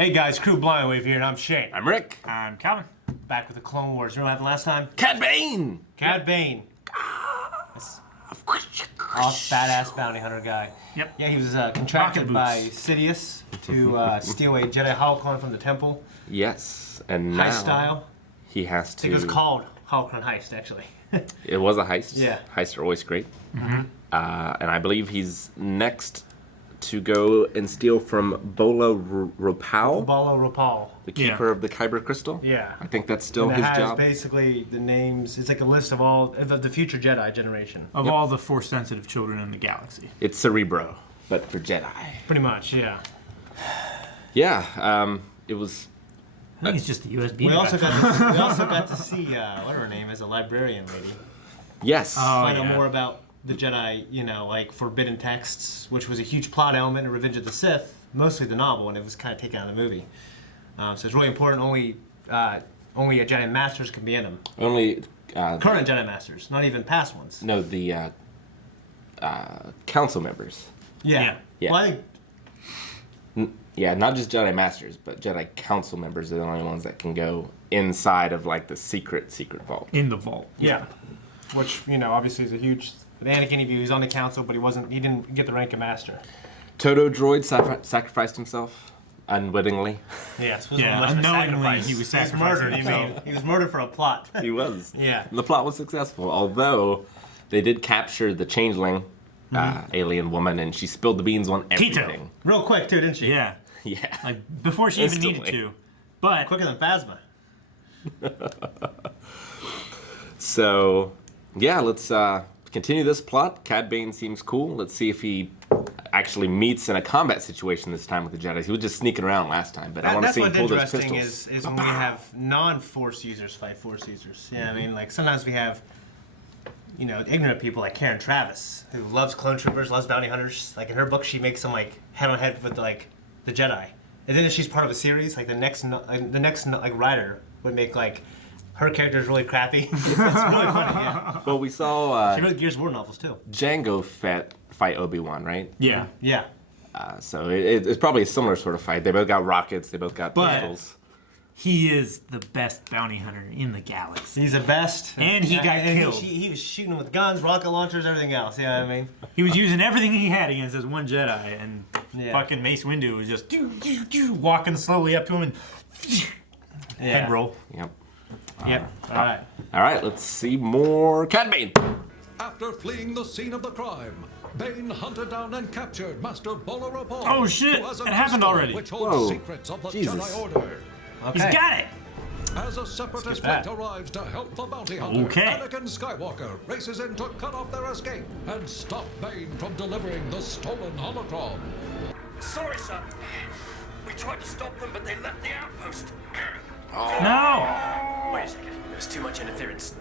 Hey guys, Crew Blind Wave here, and I'm Shane. I'm Rick. I'm Calvin. Back with the Clone Wars. Remember what happened last time? Cad Bane! Cad Bane. Badass bounty hunter guy. Yep. Yeah, he was contracted by Sidious to steal a Jedi holocron from the temple. Yes, and now Heist style. he has I to... think it was called Holocron Heist, actually. It was a heist. Yeah. Heists are always great. Mm-hmm. And I believe he's next to go and steal from Bolo Rapal, Bolo Rapal. the keeper of the Kyber Crystal. Yeah. I think that's still And it his has job. basically the names. It's like a list of all of the future Jedi generation. Of all the Force-sensitive children in the galaxy. It's Cerebro, but for Jedi. Pretty much, yeah. Yeah, it was... I think it's just the USB We drive. also got to see what her name is, a librarian lady. Yes. Find out more about the Jedi, like forbidden texts, which was a huge plot element in Revenge of the Sith, mostly the novel, and it was kind of taken out of the movie. So it's really important. Only a Jedi Masters can be in them. Only... Current Jedi Masters, not even past ones. No, the council members. Yeah. Yeah. Well, I think Yeah, not just Jedi Masters, but Jedi Council members are the only ones that can go inside of like the secret vault. In the vault. yeah. Which obviously is a huge. With Anakin, he was on the council, but he didn't get the rank of master. Toto Droid sacrificed himself unwittingly. Yeah, it wasn't Yeah, much of a unknowingly sacrifice. he was He was murdered. sacrificing himself. He was murdered for a plot. He was. Yeah. And the plot was successful, although they did capture the changeling alien woman, and she spilled the beans on everything. Real quick too, didn't she? Yeah. Yeah. Like, before she even needed Instantly. to. But... Quicker than Phasma. So, yeah, let's continue this plot. Cad Bane seems cool. Let's see if he actually meets in a combat situation this time with the Jedi. He was just sneaking around last time, but I want to That's see him what's pull those interesting pistols. is when we have non-Force users fight Force users. Yeah, I mean, like sometimes we have, ignorant people like Karen Travis who loves clone troopers, loves bounty hunters. Like in her book, she makes them like head-on-head with the Jedi. And then if she's part of a series, like the next writer would make like her character is really crappy. It's really funny. Yeah. Well, we saw She wrote Gears of War novels too. Django fight Obi-Wan, right? Yeah. Yeah. So it's probably a similar sort of fight. They both got rockets. They both got pistols. He is the best bounty hunter in the galaxy. He's the best. And he got killed. He was shooting with guns, rocket launchers, everything else. You know what I mean? He was using everything he had against this one Jedi, and Yeah. fucking Mace Windu was just walking slowly up to him and head roll. Yep. Yep. All right. All right, let's see more Cad Bane. After fleeing the scene of the crime, Bane hunted down and captured Master Bolo Rapal. Oh, shit. Who has a It happened crystal already. Which holds Whoa. secrets of the Jesus. Jedi Order. He's got it! As a separatist that. fleet arrives to help the bounty hunter, Okay. Anakin Skywalker races in to cut off their escape and stop Bane from delivering the stolen holocron. Sorry, son. We tried to stop them, but they left the outpost. No! Wait a second. There's too much interference.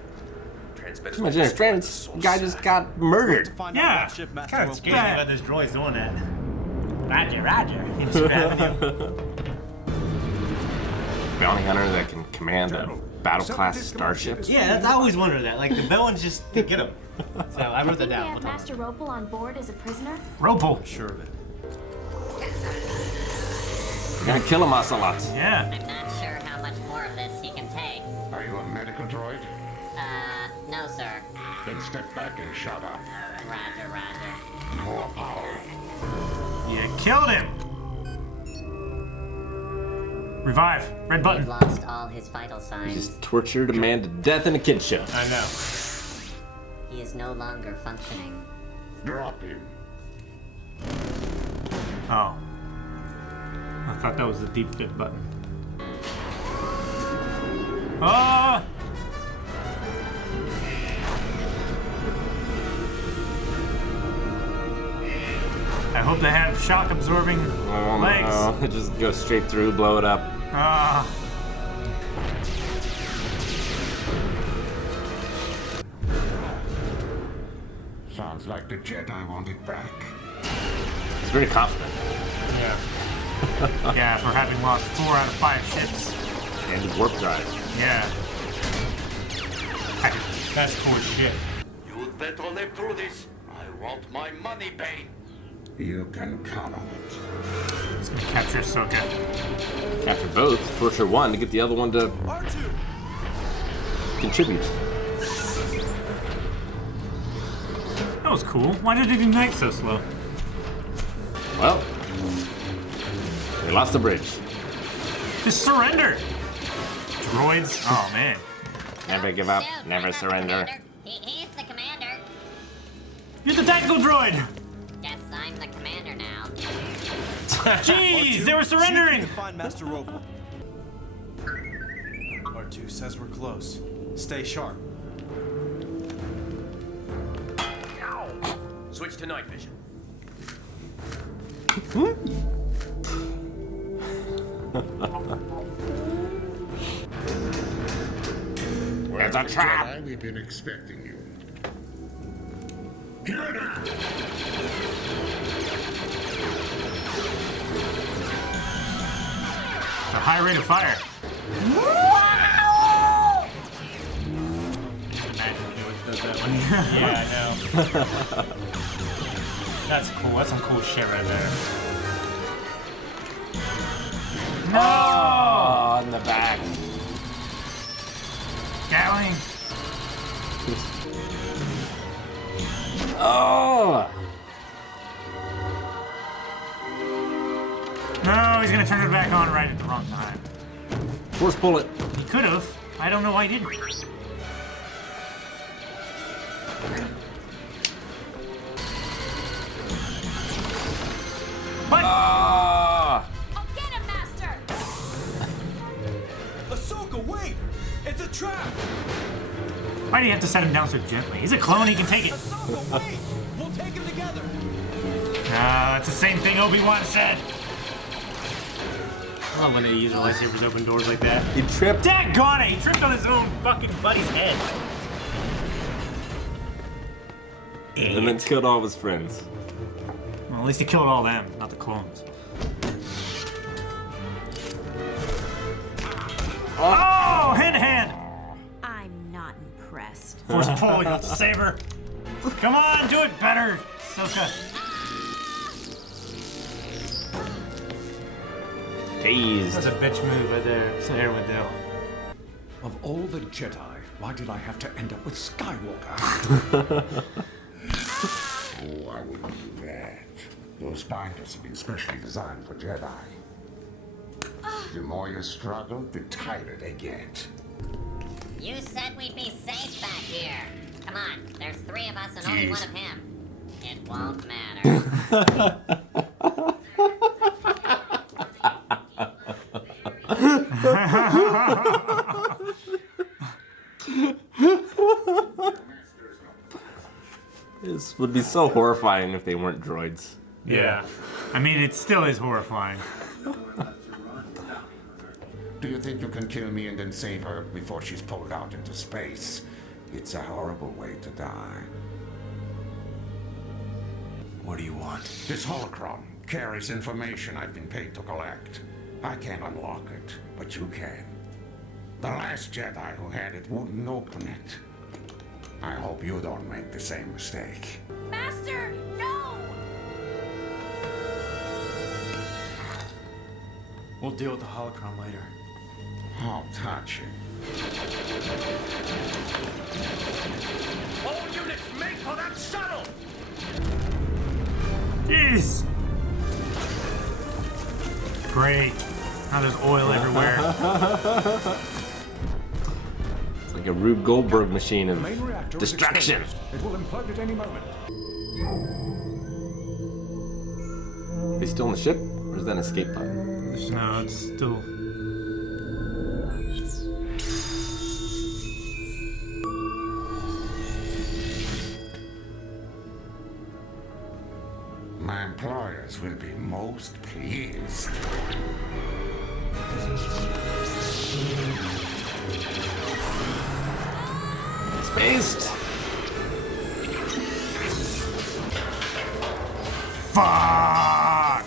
Transmitters Too much will interference. destroy the Guy source. just got murdered. Yeah. Kind of scary about this droid's doing that. Roger. He's grabbing him. Bounty hunter that can command a battle class starship. Yeah, I always wondered that. Like the villains just get him. So I wrote that Think they down. have Master Ropal on board as a prisoner? Ropal. Sure of it. We're gonna kill him, Ocelots. Yeah. I'm not sure how much more of this he can take. Are you a medical droid? No, sir. Then step back and shut up. Roger. More power. You killed him! Revive. Red We've button. lost all his vital signs. Just tortured a man to death in a kid show. I know. He is no longer functioning. Drop him. Oh. I thought that was the deep fit button. Oh! I hope they have shock absorbing legs. No, just go straight through, blow it up. Ah. Sounds like the Jedi want it back. He's very confident. Yeah. Yeah, for having lost 4 out of 5 ships. And his warp drive. Yeah. That's cool as shit. You'd better live through this. I want my money, Bane. You can count on it. He's gonna capture Ahsoka. Capture both, torture one to get the other one to contribute. That was cool. Why did it ignite so slow? Well, we lost the bridge. Just surrender! Droids? Oh, man. Never give up, never surrender. He's the commander. You're the tactical droid! Guess I'm the commander now. Jeez, they were surrendering! Find Master Robo. R2 says we're close. Stay sharp. Switch to night vision. It's a trap! Jedi, we've been expecting you. Here it is. A high rate of fire. Imagine it does that one. Yeah, I know. That's cool. That's some cool shit right there. No! Oh, in the back. Gatling. Oh! No, he's gonna turn it back on right at the wrong time. Force pull it. He could have. I don't know why he didn't. What? Ah! I'll get him, Master! Ahsoka, wait! It's a trap! Why do you have to set him down so gently? He's a clone, he can take it. Ahsoka, wait! We'll take him together! Ah, that's the same thing Obi-Wan said. I love when they use their lightsabers to open doors like that. He tripped. Daggone it! He tripped on his own fucking buddy's head. And then killed all of his friends. Well, at least he killed all them, not the clones. Oh, hand to hand! I'm not impressed. Force pull, you saber. Come on, do it better, Ahsoka. Tased. That's a bitch move right there. It's an air window. Of all the Jedi, why did I have to end up with Skywalker? Oh, I wouldn't do that. Those binders have been specially designed for Jedi. The more you struggle, the tighter they get. You said we'd be safe back here. Come on, there's 3 of us and only one of him. It won't matter. This would be so horrifying if they weren't droids. Yeah. I mean, it still is horrifying. Do you think you can kill me and then save her before she's pulled out into space? It's a horrible way to die. What do you want? This holocron carries information I've been paid to collect. I can't unlock it, but you can. The last Jedi who had it wouldn't open it. I hope you don't make the same mistake. Master, no! We'll deal with the holocron later. How touching. All units, make for that shuttle! Jeez. Great. Now there's oil everywhere. It's like a Rube Goldberg machine The of main reactor is distraction. exposed. It will implode at any moment. They still on the ship? Or is that an escape pod? No, it's still... My employers will be most pleased. Spaced! Fuck!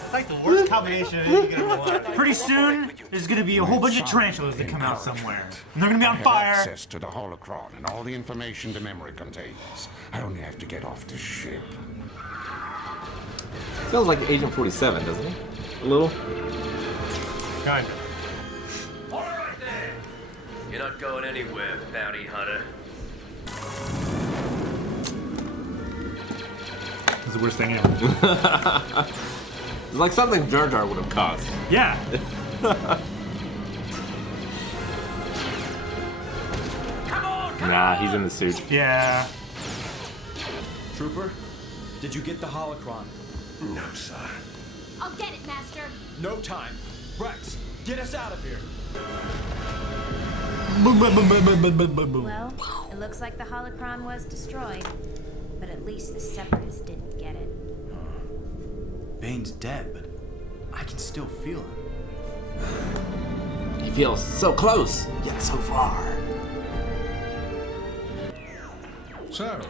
It's like the worst combination you can ever want. Pretty soon, there's gonna be a whole bunch of tarantulas that come out somewhere. And they're gonna be I on have fire. access to the holocron and all the information the memory contains. I only have to get off the ship. Sounds like Agent 47, doesn't he? A little? Kind of. All right there. You're not going anywhere, bounty hunter. This is the worst thing ever. It's like something Jar Jar would have caused. Yeah. Nah, he's in the suit. Yeah. Trooper, did you get the holocron? No, sir. I'll get it, Master. No time. Rex, get us out of here. Well, it looks like the holocron was destroyed. But at least the Separatists didn't get it. Bane's dead, but I can still feel him. He feels so close, yet so far. So,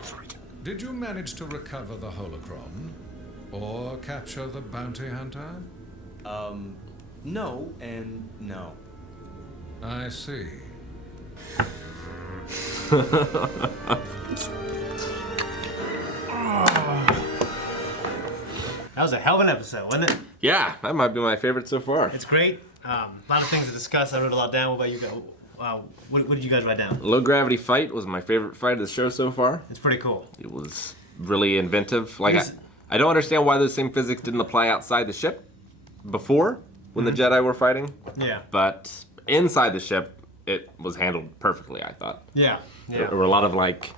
did you manage to recover the holocron? Or capture the bounty hunter? No and no. I see. That was a hell of an episode, wasn't it? Yeah, that might be my favorite so far. It's great. A lot of things to discuss. I wrote a lot down. What about you guys? What did you guys write down? Low gravity fight was my favorite fight of the show so far. It's pretty cool. It was really inventive. Like Is- I don't understand why those same physics didn't apply outside the ship before when the Jedi were fighting, Yeah. but inside the ship it was handled perfectly. I thought Yeah. there were a lot of like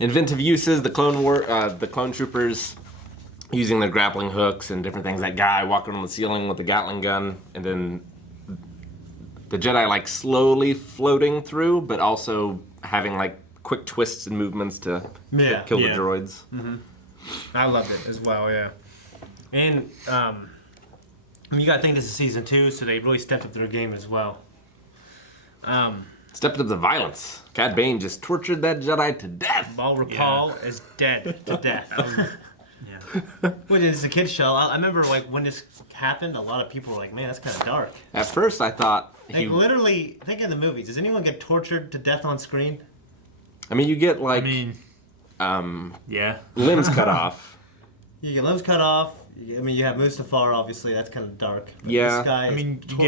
inventive uses. The clone troopers using their grappling hooks and different things. That guy walking on the ceiling with the Gatling gun, and then the Jedi like slowly floating through, but also having like quick twists and movements to kill the droids. I loved it as well, yeah. And you gotta think this is season 2, so they really stepped up their game as well. Stepped up the violence. Cad Bane just tortured that Jedi to death. Ball Rapal is dead to death. When it's a kid's show, I remember like when this happened, a lot of people were like, "Man, that's kind of dark." At first, I thought Like literally, think in the movies. Does anyone get tortured to death on screen? I mean, you get like yeah, limbs cut off. You get limbs cut off. You have Mustafar, obviously. That's kind of dark. But Yeah. This guy,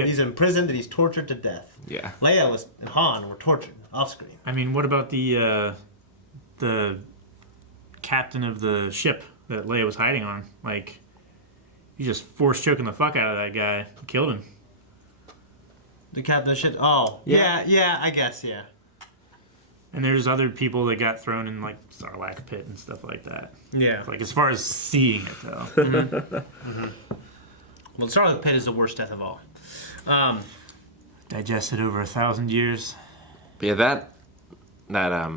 he's in prison, and he's tortured to death. Yeah. Leia and Han were tortured off screen. I mean, what about the captain of the ship that Leia was hiding on? Like, you just force choking the fuck out of that guy, killed him. The captain of the ship. Oh, yeah, I guess, yeah. And there's other people that got thrown in like Sarlacc pit and stuff like that. Yeah. Like as far as seeing it though. Well, Sarlacc pit is the worst death of all. Digested over 1,000 years. But yeah, that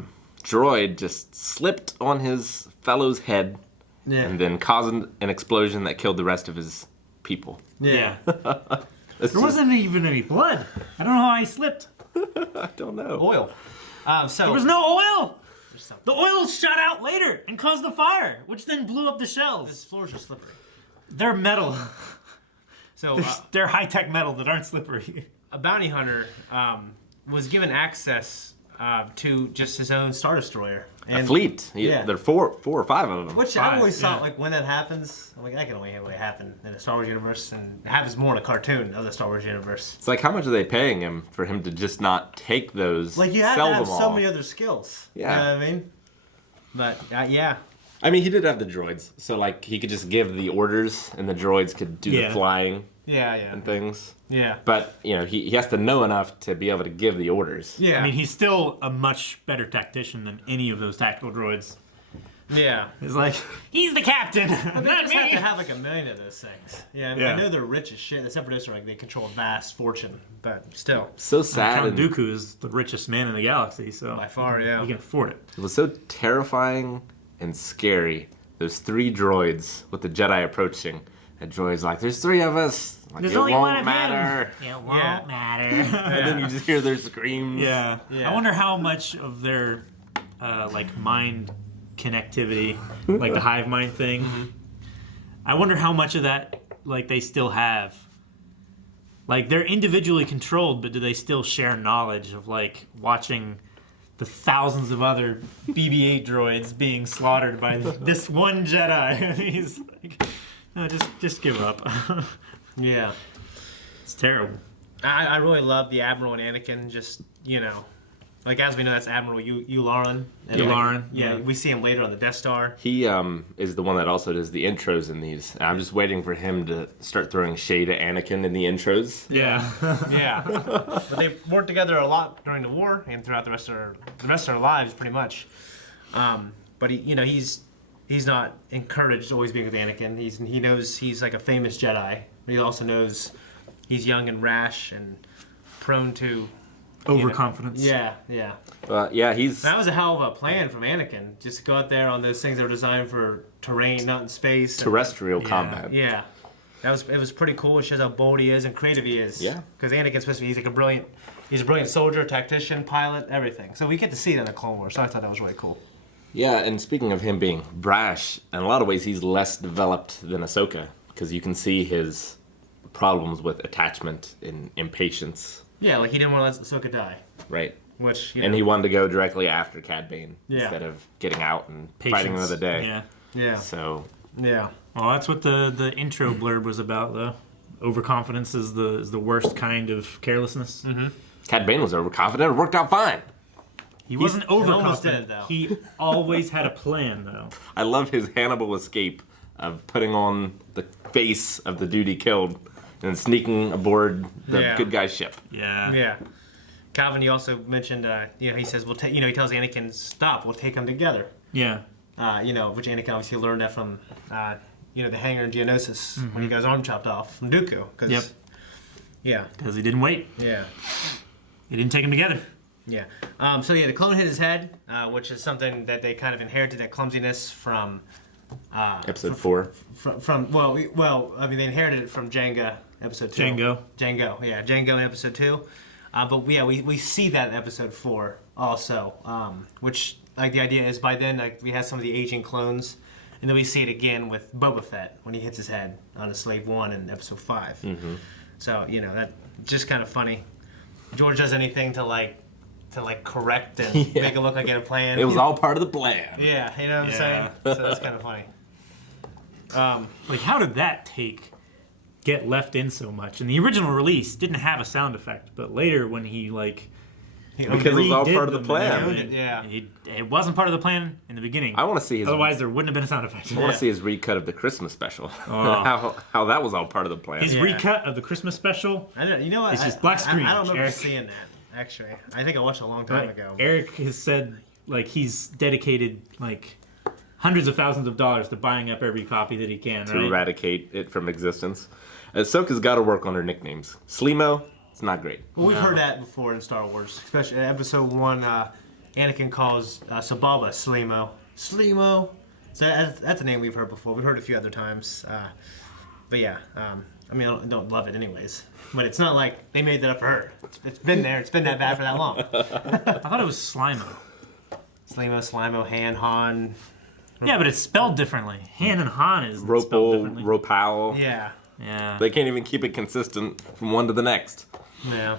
droid just slipped on his fellow's head, and then caused an explosion that killed the rest of his people. Yeah. There wasn't even any blood. I don't know how he slipped. I don't know. Oil. There was no oil. The oil shot out later and caused the fire, which then blew up the shells. These floors are slippery. They're metal. So they're high-tech metal that aren't slippery. A bounty hunter was given access to just his own Star Destroyer. A fleet. Yeah. There are four or five of them. Which I always thought, like, when that happens, I'm like, that can only happen in the Star Wars universe, and it happens more in a cartoon of the Star Wars universe. It's like, how much are they paying him for him to just not take those? Like, you have sell to have them all? so many other skills. Yeah. You know what I mean? But, yeah. I mean, he did have the droids, so, like, he could just give the orders, and the droids could do the flying and things. Yeah. But, you know, he has to know enough to be able to give the orders. Yeah. I mean, he's still a much better tactician than any of those tactical droids. Yeah. He's like, he's the captain. But they not just me. have to have like a million of those things. Yeah, I know they're rich as shit. The Separatists are like, they control a vast fortune, but still. So sad. Count Dooku is the richest man in the galaxy, so by far, yeah. He can afford it. It was so terrifying and scary. Those 3 droids with the Jedi approaching. And droid's like, there's 3 of us. Like, There's it only won't one of matter. him. It won't matter. And then you just hear their screams. Yeah. I wonder how much of their like mind connectivity, like the hive mind thing. I wonder how much of that like they still have. Like they're individually controlled, but do they still share knowledge of like watching the thousands of other BB-8 droids being slaughtered by this one Jedi? He's like, no, just give up. Yeah. It's terrible. I really love the Admiral and Anakin. Just like as we know, that's Admiral Yularen. Yularen, Yeah, yeah. we see him later on the Death Star. He is the one that also does the intros in these. And I'm just waiting for him to start throwing shade at Anakin in the intros. Yeah. Yeah, but they worked together a lot during the war and throughout the rest of their lives, pretty much. But he's not encouraged always being with Anakin. He knows he's like a famous Jedi. But he also knows he's young and rash and prone to Overconfidence. Yeah. He's That was a hell of a plan from Anakin. Just to go out there on those things that were designed for terrain, not in space. terrestrial combat. Yeah. It was pretty cool. It shows how bold he is and creative he is. Yeah. Because Anakin's supposed to be, he's a brilliant soldier, tactician, pilot, everything. So we get to see that in the Clone Wars. So I thought that was really cool. Yeah, and speaking of him being brash, in a lot of ways he's less developed than Ahsoka, because you can see his problems with attachment and impatience. Yeah, like he didn't want to let Ahsoka die. Right. Which, And he wanted to go directly after Cad Bane Yeah. instead of getting out and Patience. fighting another day. Yeah. Yeah. So Yeah. Well, that's what the intro blurb was about, though. Overconfidence is the worst kind of carelessness. Mm-hmm. Cad Bane was overconfident. It worked out fine. He wasn't almost overconfident. did, though. He always had a plan, though. I love his Hannibal escape of putting on the face of the dude he killed and sneaking aboard the Yeah. good guy's ship. Yeah. Yeah. Calvin, you also mentioned, he says, he tells Anakin, stop, we'll take them together. Yeah. Which Anakin obviously learned that from, the hangar in Geonosis when he got his arm chopped off from Dooku. Yep. Yeah. Because he didn't wait. Yeah. He didn't take them together. Yeah. The clone hit his head, which is something that they kind of inherited, that clumsiness from... Episode 4. They inherited it from Jango, episode 2. Jango in episode 2. We see that in episode 4 also, which, like, the idea is by then, like, we have some of the aging clones, and then we see it again with Boba Fett when he hits his head on a Slave 1 in episode 5. Mm-hmm. So, that just kind of funny. George does anything to correct and make it look like he had a plan. It was all part of the plan. Yeah, you know what I'm saying? So that's kind of funny. How did that get left in so much? And the original release didn't have a sound effect, but later when he because it was all part of the plan. It wasn't part of the plan in the beginning. I want to see his. Otherwise, there wouldn't have been a sound effect. I want to see his recut of the Christmas special. How that was all part of the plan. His recut of the Christmas special. You know what? It's just black screen. I don't remember Eric. seeing that. Actually, I think I watched it a long time ago. Eric has said he's dedicated hundreds of thousands of dollars to buying up every copy that he can to eradicate it from existence. Ahsoka's got to work on her nicknames. Sleemo, it's not great. Well, we've heard that before in Star Wars, especially in episode 1. Anakin calls Sababa Sleemo. Sleemo. So that's a name we've heard before. We've heard it a few other times. I don't love it anyways. But it's not like they made that up for her. It's been there. It's been that bad for that long. I thought it was Slimo. Slimo, Han, Han. Yeah, but it's spelled differently. Han and Han is spelled differently. Ropal. Yeah. Yeah. They can't even keep it consistent from one to the next. Yeah.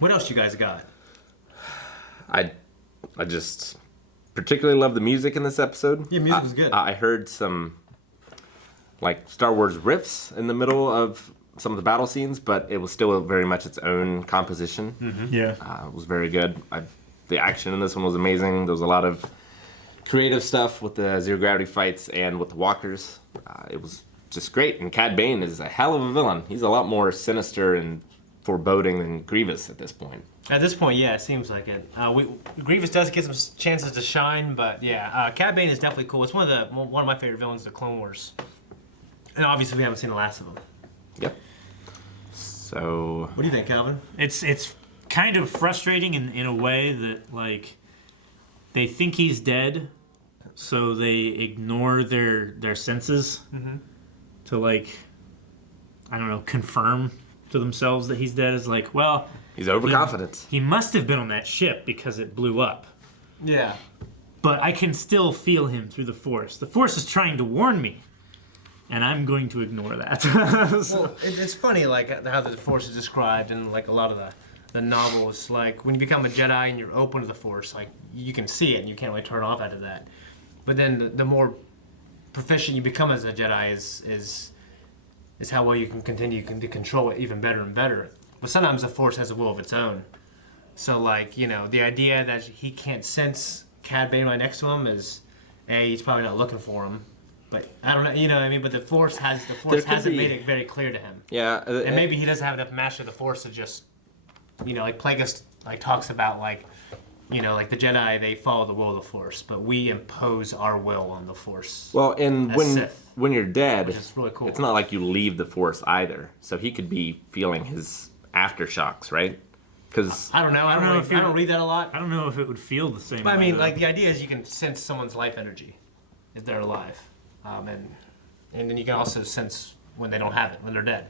What else you guys got? I just particularly love the music in this episode. Yeah, music was good. I heard some Star Wars riffs in the middle of some of the battle scenes, but it was still very much its own composition. Mm-hmm. Yeah. It was very good. The action in this one was amazing. There was a lot of creative stuff with the zero gravity fights and with the walkers. It was just great. And Cad Bane is a hell of a villain. He's a lot more sinister and foreboding than Grievous at this point. At this point, yeah, it seems like it. Grievous does get some chances to shine, but yeah, Cad Bane is definitely cool. It's one of my favorite villains of the Clone Wars, and obviously we haven't seen the last of them. Yep. So, what do you think, Calvin? It's kind of frustrating in a way that they think he's dead, so they ignore their senses to I don't know, confirm to themselves that he's dead. Is he's overconfident. He must have been on that ship because it blew up. Yeah. But I can still feel him through the Force. The Force is trying to warn me, and I'm going to ignore that. Well, it's funny how the Force is described in a lot of the novels. When you become a Jedi and you're open to the Force, you can see it and you can't really turn off out of that. But then the more proficient you become as a Jedi is is how well you can continue to control it even better and better. But sometimes the Force has a will of its own. So, like, you know, the idea that he can't sense Cad Bane right next to him is, he's probably not looking for him. But I don't know, you know what I mean? But the Force hasn't made it very clear to him. Yeah. And maybe he doesn't have enough mastery of the Force to just, you know, like Plagueis like talks about, like, you know, like the Jedi, they follow the will of the Force, but we impose our will on the Force. Well, and when you're dead, which is really cool. It's not like you leave the Force either. So he could be feeling his aftershocks, right? Because I don't know. I don't read that a lot. I don't know if it would feel the same. But I way, mean, though. like the idea is you can sense someone's life energy if they're alive, and then you can also sense when they don't have it, when they're dead.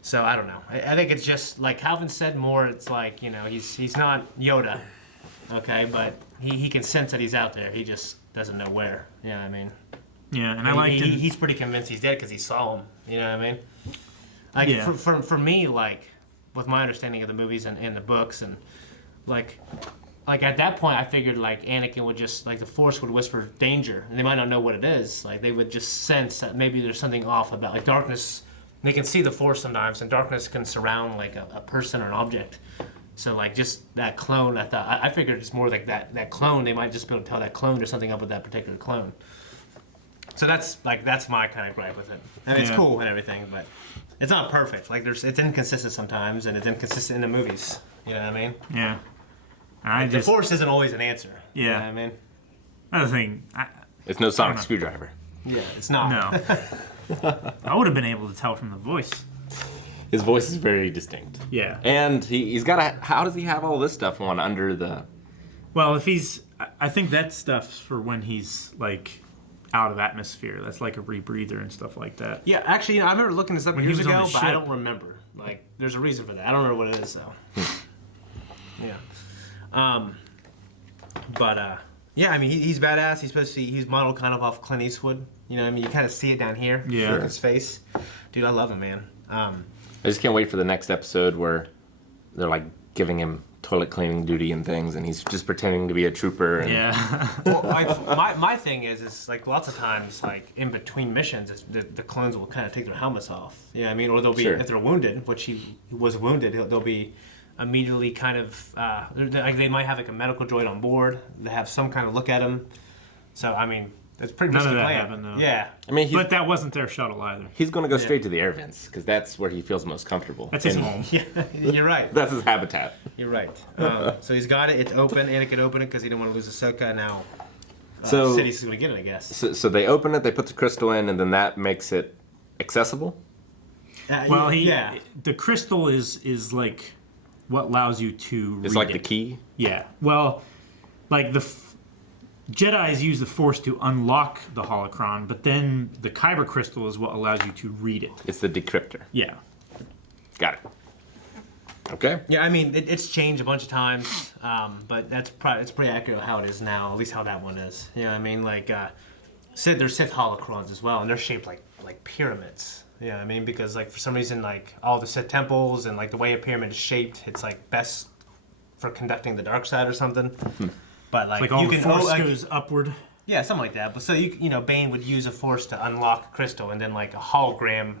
So I don't know. I think it's just like Calvin said more. It's like, you know, he's not Yoda, okay, but he can sense that he's out there. He just doesn't know where. You know what I mean? Yeah, and I like he's pretty convinced he's dead because he saw him. You know what I mean? Like Yeah. for me, like with my understanding of the movies and the books, and like at that point, I figured like Anakin would just, like, the Force would whisper danger, and they might not know what it is. Like they would just sense that maybe there's something off about, like, darkness. They can see the Force sometimes, and darkness can surround like a person or an object. So like just that clone, I figured it's more like that clone. They might just be able to tell that clone there's something up with that particular clone. So that's my kind of gripe with it. I mean, it's cool and everything, but it's not perfect. Like it's inconsistent sometimes, and it's inconsistent in the movies. You know what I mean? Yeah. And the Force isn't always an answer. Yeah. You know what I mean? Another thing. it's no sonic screwdriver. Yeah, it's not. No. I would have been able to tell from the voice. His voice is very distinct. Yeah. And he's got how does he have all this stuff on under the... Well, I think that stuff's for when he's, like, out of atmosphere. That's like a rebreather and stuff like that. Yeah, actually, you know, I remember looking this up When he years was on ago, the but I ship. don't remember. Like, there's a reason for that. I don't remember what it is, though. Yeah. Yeah, I mean, he's badass. He's modeled kind of off Clint Eastwood. You know what I mean? You kind of see it down here. Yeah. With his face. Dude, I love him, man. I just can't wait for the next episode where they're like giving him toilet cleaning duty and things, and he's just pretending to be a trooper. And... Yeah. Well, my thing is like lots of times, like in between missions, the clones will kind of take their helmets off. You know what I mean? Or they'll be, if they're wounded, which he was wounded, they'll be immediately kind of, they might have like a medical droid on board. They have some kind of look at him. So, I mean, it's pretty None risky of that plan. happened, though. Yeah. I mean, But that wasn't their shuttle either. He's going to go straight to the air vents because that's where he feels most comfortable. That's his And home. Yeah, you're right. That's his habitat. You're right. So he's got it. It's open. Anakin opened it because he didn't want to lose Ahsoka. Now, So- Sidious is going to get it, I guess. So they open it, they put the crystal in, and then that makes it accessible? Well, yeah. The crystal is like what allows you to It's read like it. the key? Yeah. Well, like Jedis use the Force to unlock the holocron, but then the Kyber crystal is what allows you to read it. It's the decryptor. Yeah. Got it. Okay. Yeah, I mean, it's changed a bunch of times, but it's pretty accurate how it is now, at least how that one is. You know what I mean? Like, there's Sith holocrons as well, and they're shaped like pyramids. You know what I mean? Because, like, for some reason, like, all the Sith temples and, like, the way a pyramid is shaped, it's, like, best for conducting the dark side or something. But, like all you the can... Force goes upward. Yeah, something like that. But so, you know, Bane would use a Force to unlock a crystal, and then, like, a hologram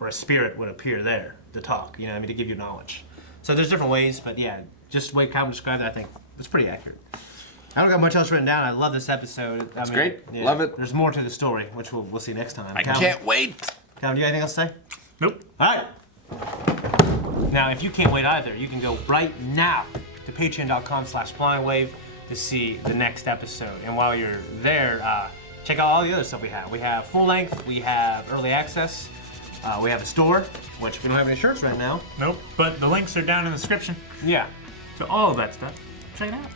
or a spirit would appear there to talk, you know what I mean, to give you knowledge. So there's different ways, but yeah, just the way Calvin described it, I think it's pretty accurate. I don't got much else written down. I love this episode. It's great. Love it. There's more to the story, which we'll see next time. I Calvin, can't wait. Calvin, do you have anything else to say? Nope. All right. Now, if you can't wait either, you can go right now to patreon.com/blindwave to see the next episode. And while you're there, check out all the other stuff we have. We have full length, we have early access, we have a store, which we don't have any shirts right now. Nope. But the links are down in the description Yeah. to all of that stuff. Check it out.